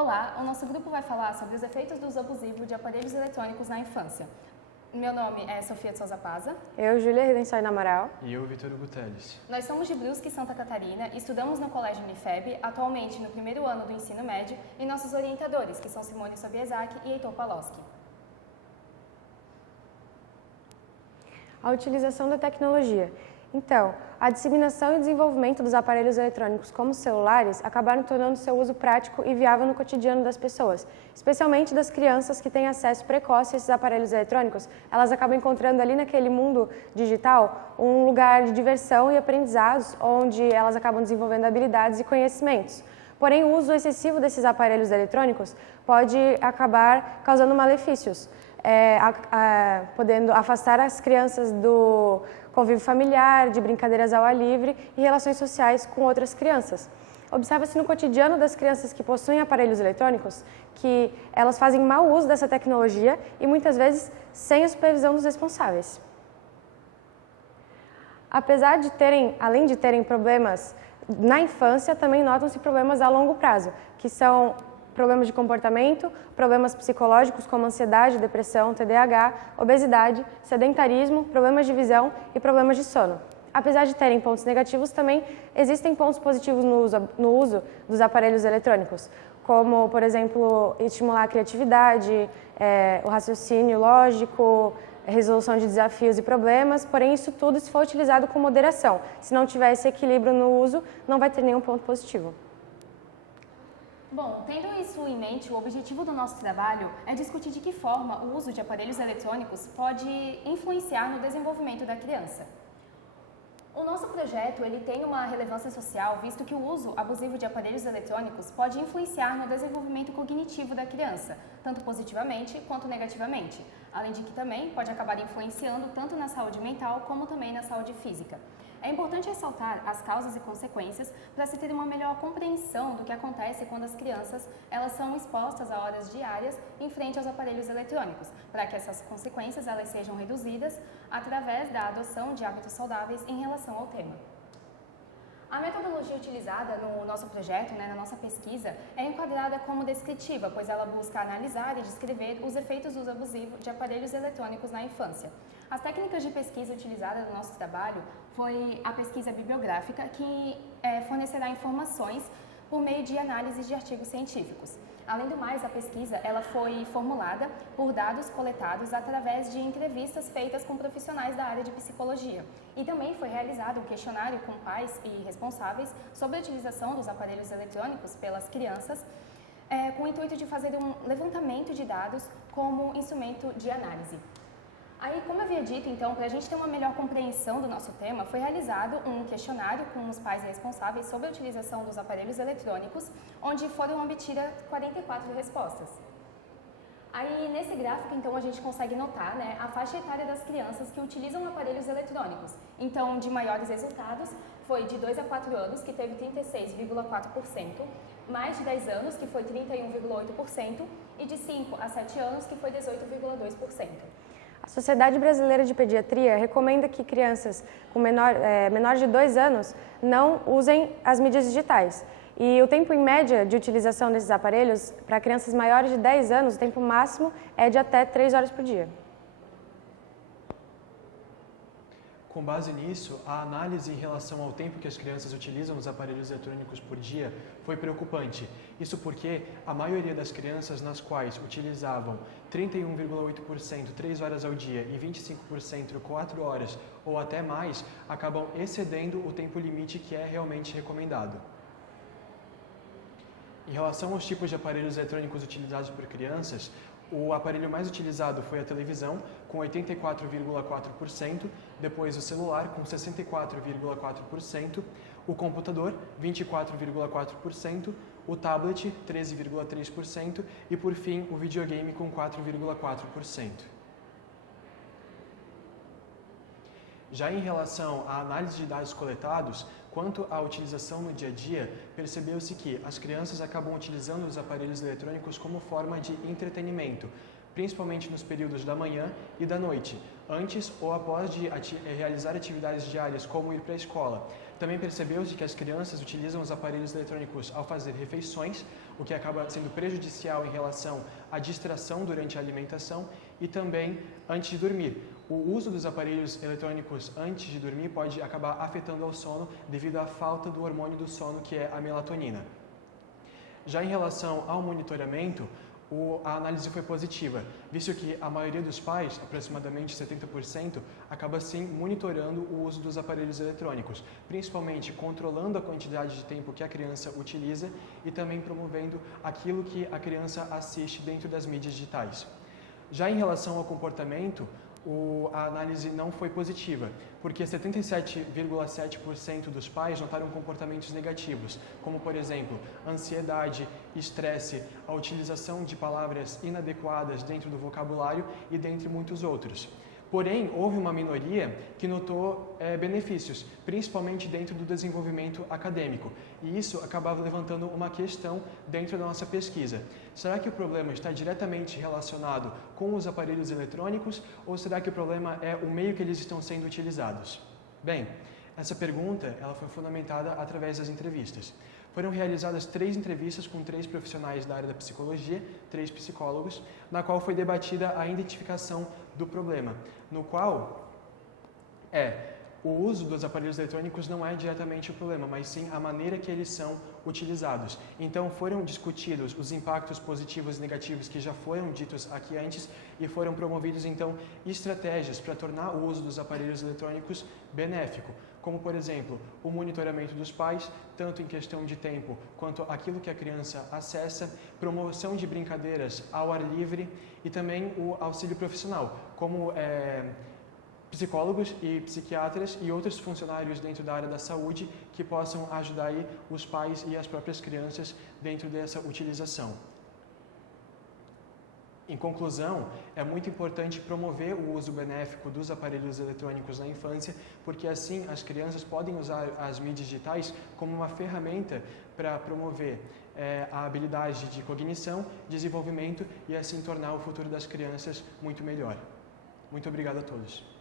Olá, o nosso grupo vai falar sobre os efeitos do uso abusivo de aparelhos eletrônicos na infância. Meu nome é Sofia de Souza Paza. Eu, Júlia Redençoy Amaral. E eu, Vitor Hugo Teles. Nós somos de Brusque, Santa Catarina, estudamos no Colégio Unifeb, atualmente no primeiro ano do ensino médio, e nossos orientadores, que são Simone Sobiesak e Heitor Paloski. A utilização da tecnologia. Então, a disseminação e desenvolvimento dos aparelhos eletrônicos como celulares acabaram tornando seu uso prático e viável no cotidiano das pessoas, especialmente das crianças que têm acesso precoce a esses aparelhos eletrônicos. Elas acabam encontrando ali naquele mundo digital um lugar de diversão e aprendizados, onde elas acabam desenvolvendo habilidades e conhecimentos. Porém, o uso excessivo desses aparelhos eletrônicos pode acabar causando malefícios, podendo afastar as crianças do convívio familiar, de brincadeiras ao ar livre e relações sociais com outras crianças. Observa-se no cotidiano das crianças que possuem aparelhos eletrônicos que elas fazem mau uso dessa tecnologia e muitas vezes sem a supervisão dos responsáveis. Apesar de além de terem problemas na infância, também notam-se problemas a longo prazo, que são problemas de comportamento, problemas psicológicos como ansiedade, depressão, TDAH, obesidade, sedentarismo, problemas de visão e problemas de sono. Apesar de terem pontos negativos, também existem pontos positivos no uso dos aparelhos eletrônicos, como, por exemplo, estimular a criatividade, o raciocínio lógico, resolução de desafios e problemas, porém isso tudo se for utilizado com moderação. Se não tiver esse equilíbrio no uso, não vai ter nenhum ponto positivo. Bom, tendo isso em mente, o objetivo do nosso trabalho é discutir de que forma o uso de aparelhos eletrônicos pode influenciar no desenvolvimento da criança. O nosso projeto ele tem uma relevância social, visto que o uso abusivo de aparelhos eletrônicos pode influenciar no desenvolvimento cognitivo da criança, tanto positivamente quanto negativamente, além de que também pode acabar influenciando tanto na saúde mental como também na saúde física. É importante ressaltar as causas e consequências para se ter uma melhor compreensão do que acontece quando as crianças elas são expostas a horas diárias em frente aos aparelhos eletrônicos, para que essas consequências elas sejam reduzidas através da adoção de hábitos saudáveis em relação ao tema. A metodologia utilizada no nosso projeto, na nossa pesquisa, é enquadrada como descritiva, pois ela busca analisar e descrever os efeitos do uso abusivo de aparelhos eletrônicos na infância. As técnicas de pesquisa utilizadas no nosso trabalho foi a pesquisa bibliográfica, que fornecerá informações por meio de análises de artigos científicos. Além do mais, a pesquisa ela foi formulada por dados coletados através de entrevistas feitas com profissionais da área de psicologia. E também foi realizado um questionário com pais e responsáveis sobre a utilização dos aparelhos eletrônicos pelas crianças, com o intuito de fazer um levantamento de dados como instrumento de análise. Aí, como eu havia dito, então, para a gente ter uma melhor compreensão do nosso tema, foi realizado um questionário com os pais responsáveis sobre a utilização dos aparelhos eletrônicos, onde foram obtidas 44 respostas. Aí, nesse gráfico, então, a gente consegue notar a faixa etária das crianças que utilizam aparelhos eletrônicos. Então, de maiores resultados, foi de 2 a 4 anos, que teve 36,4%, mais de 10 anos, que foi 31,8%, e de 5 a 7 anos, que foi 18,2%. A Sociedade Brasileira de Pediatria recomenda que crianças com menor de 2 anos não usem as mídias digitais. E o tempo em média de utilização desses aparelhos para crianças maiores de 10 anos, o tempo máximo é de até 3 horas por dia. Com base nisso, a análise em relação ao tempo que as crianças utilizam os aparelhos eletrônicos por dia foi preocupante. Isso porque a maioria das crianças nas quais utilizavam 31,8% 3 horas ao dia e 25% 4 horas ou até mais, acabam excedendo o tempo limite que é realmente recomendado. Em relação aos tipos de aparelhos eletrônicos utilizados por crianças, o aparelho mais utilizado foi a televisão, com 84,4%, depois o celular, com 64,4%, o computador, 24,4%, o tablet, 13,3% e, por fim, o videogame, com 4,4%. Já em relação à análise de dados coletados, quanto à utilização no dia a dia, percebeu-se que as crianças acabam utilizando os aparelhos eletrônicos como forma de entretenimento, principalmente nos períodos da manhã e da noite, antes ou após de realizar atividades diárias como ir para a escola. Também percebeu-se que as crianças utilizam os aparelhos eletrônicos ao fazer refeições, o que acaba sendo prejudicial em relação à distração durante a alimentação e também antes de dormir. O uso dos aparelhos eletrônicos antes de dormir pode acabar afetando ao sono devido à falta do hormônio do sono, que é a melatonina. Já em relação ao monitoramento, a análise foi positiva, visto que a maioria dos pais, aproximadamente 70%, acaba sim monitorando o uso dos aparelhos eletrônicos, principalmente controlando a quantidade de tempo que a criança utiliza e também promovendo aquilo que a criança assiste dentro das mídias digitais. Já em relação ao comportamento, a análise não foi positiva, porque 77,7% dos pais notaram comportamentos negativos, como, por exemplo, ansiedade, estresse, a utilização de palavras inadequadas dentro do vocabulário e dentre muitos outros. Porém, houve uma minoria que notou benefícios, principalmente dentro do desenvolvimento acadêmico, e isso acabava levantando uma questão dentro da nossa pesquisa. Será que o problema está diretamente relacionado com os aparelhos eletrônicos ou será que o problema é o meio que eles estão sendo utilizados? Bem, essa pergunta ela foi fundamentada através das entrevistas. Foram realizadas 3 entrevistas com 3 profissionais da área da psicologia, 3 psicólogos, na qual foi debatida a identificação do problema, no qual o uso dos aparelhos eletrônicos não é diretamente o problema, mas sim a maneira que eles são utilizados. Então foram discutidos os impactos positivos e negativos que já foram ditos aqui antes e foram promovidos então estratégias para tornar o uso dos aparelhos eletrônicos benéfico, como por exemplo o monitoramento dos pais, tanto em questão de tempo quanto aquilo que a criança acessa, promoção de brincadeiras ao ar livre e também o auxílio profissional, como psicólogos e psiquiatras e outros funcionários dentro da área da saúde que possam ajudar aí os pais e as próprias crianças dentro dessa utilização. Em conclusão, é muito importante promover o uso benéfico dos aparelhos eletrônicos na infância, porque assim as crianças podem usar as mídias digitais como uma ferramenta para promover a habilidade de cognição, desenvolvimento e assim tornar o futuro das crianças muito melhor. Muito obrigado a todos.